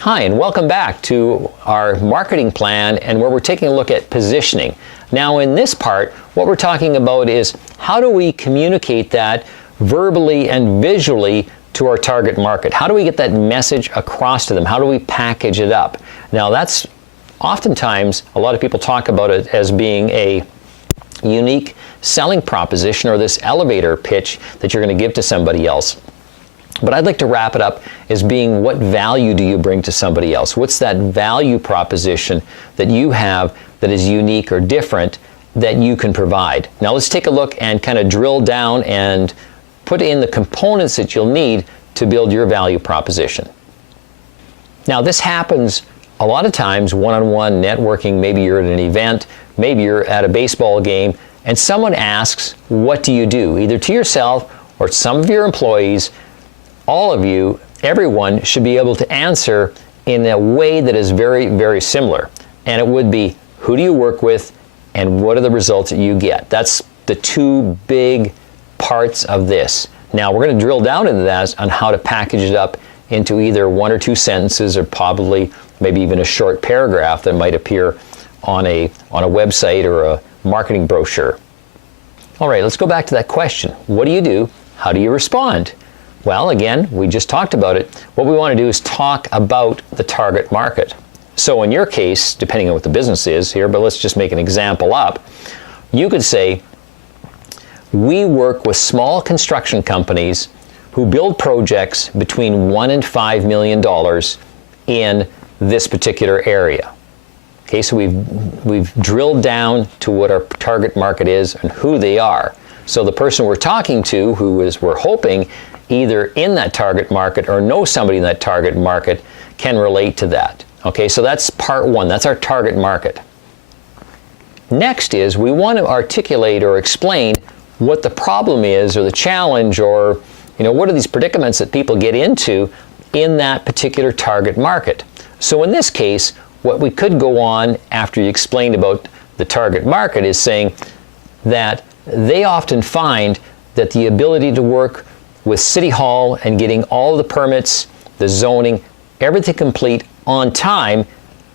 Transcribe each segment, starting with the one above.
Hi, and welcome back to our marketing plan and where we're taking a look at positioning. Now in this part, what we're talking about is how do we communicate that verbally and visually to our target market? How do we get that message across to them? How do we package it up? Now that's oftentimes, a lot of people talk about it as being a unique selling proposition or this elevator pitch that you're going to give to somebody else. But I'd like to wrap it up as being, what value do you bring to somebody else? What's that value proposition that you have that is unique or different that you can provide? Now let's take a look and kind of drill down and put in the components that you'll need to build your value proposition. Now this happens a lot of times one-on-one networking. Maybe you're at an event, maybe you're at a baseball game, and someone asks, what do you do? Either to yourself or some of your employees. All of you, everyone should be able to answer in a way that is very, very similar. And it would be, who do you work with and what are the results that you get? That's the two big parts of this. Now we're going to drill down into that on how to package it up into either one or two sentences or probably maybe even a short paragraph that might appear on a website or a marketing brochure. All right, let's go back to that question. What do you do? How do you respond? Well, again, we just talked about it. What we want to do is talk about the target market. So in your case, depending on what the business is here, but let's just make an example up, you could say, we work with small construction companies who build projects between $1 and $5 million in this particular area. Okay, so we've drilled down to what our target market is and who they are. So the person we're talking to, we're hoping either in that target market or know somebody in that target market, can relate to that. Okay, so that's part one. That's our target market. Next is we want to articulate or explain what the problem is or the challenge or what are these predicaments that people get into in that particular target market. So in this case, what we could go on after you explained about the target market is saying that they often find that the ability to work with City Hall and getting all of the permits, the zoning, everything complete on time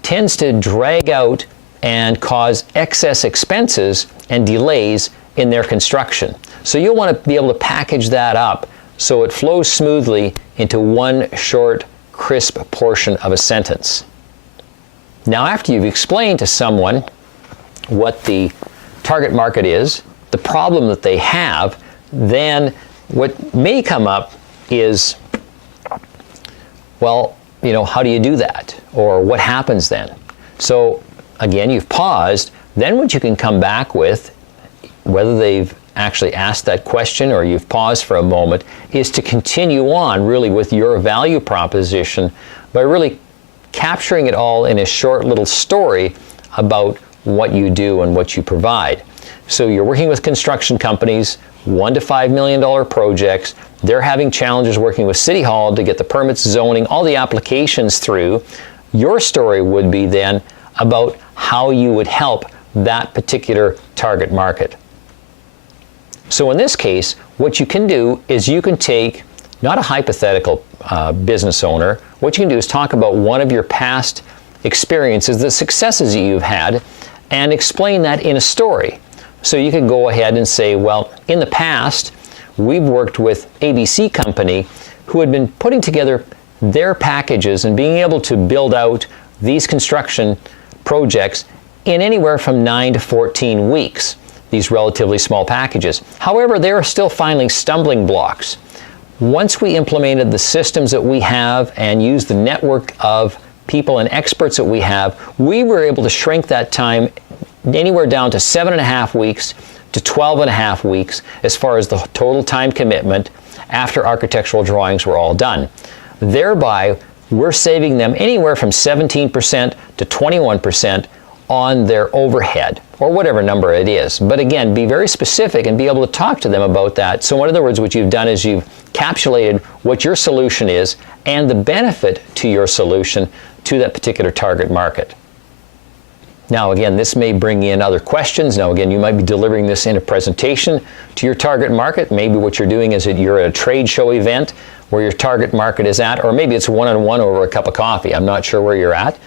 tends to drag out and cause excess expenses and delays in their construction. So you'll want to be able to package that up so it flows smoothly into one short, crisp portion of a sentence. Now after you've explained to someone what the target market is, the problem that they have, then what may come up is, well, how do you do that? Or what happens then? So again, you've paused. Then what you can come back with, whether they've actually asked that question or you've paused for a moment, is to continue on really with your value proposition by really capturing it all in a short little story about what you do and what you provide. So you're working with construction companies, $1 to $5 million projects. They're having challenges working with City Hall to get the permits, zoning, all the applications through. Your story would be then about how you would help that particular target market. So in this case, what you can do is you can take, not a hypothetical business owner, what you can do is talk about one of your past experiences, the successes that you've had, and explain that in a story. So you could go ahead and say, well, in the past, we've worked with ABC Company who had been putting together their packages and being able to build out these construction projects in anywhere from 9 to 14 weeks, these relatively small packages. However, there are still finding stumbling blocks. Once we implemented the systems that we have and used the network of people and experts that we have, we were able to shrink that time anywhere down to 7.5 weeks to 12.5 weeks as far as the total time commitment after architectural drawings were all done. Thereby, we're saving them anywhere from 17% to 21% on their overhead, or whatever number it is. But again, be very specific and be able to talk to them about that. So in other words, what you've done is you've encapsulated what your solution is and the benefit to your solution to that particular target market. Now again, this may bring in other questions. Now again, you might be delivering this in a presentation to your target market. Maybe what you're doing is that you're at a trade show event where your target market is at, or maybe it's one-on-one over a cup of coffee. I'm not sure where you're at.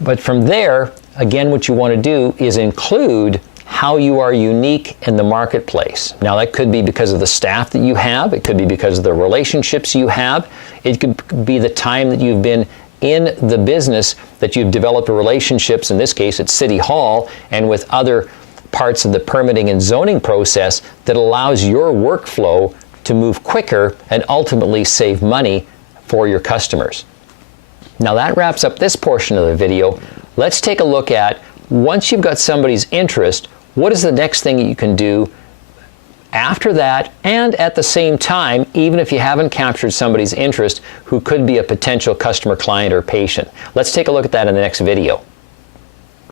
But from there, again, what you want to do is include how you are unique in the marketplace. Now, that could be because of the staff that you have. It could be because of the relationships you have. It could be the time that you've been in the business, that you've developed relationships, in this case at City Hall, and with other parts of the permitting and zoning process that allows your workflow to move quicker and ultimately save money for your customers. Now, that wraps up this portion of the video. Let's take a look at, once you've got somebody's interest, what is the next thing you can do after that, and at the same time, even if you haven't captured somebody's interest who could be a potential customer, client, or patient. Let's take a look at that in the next video.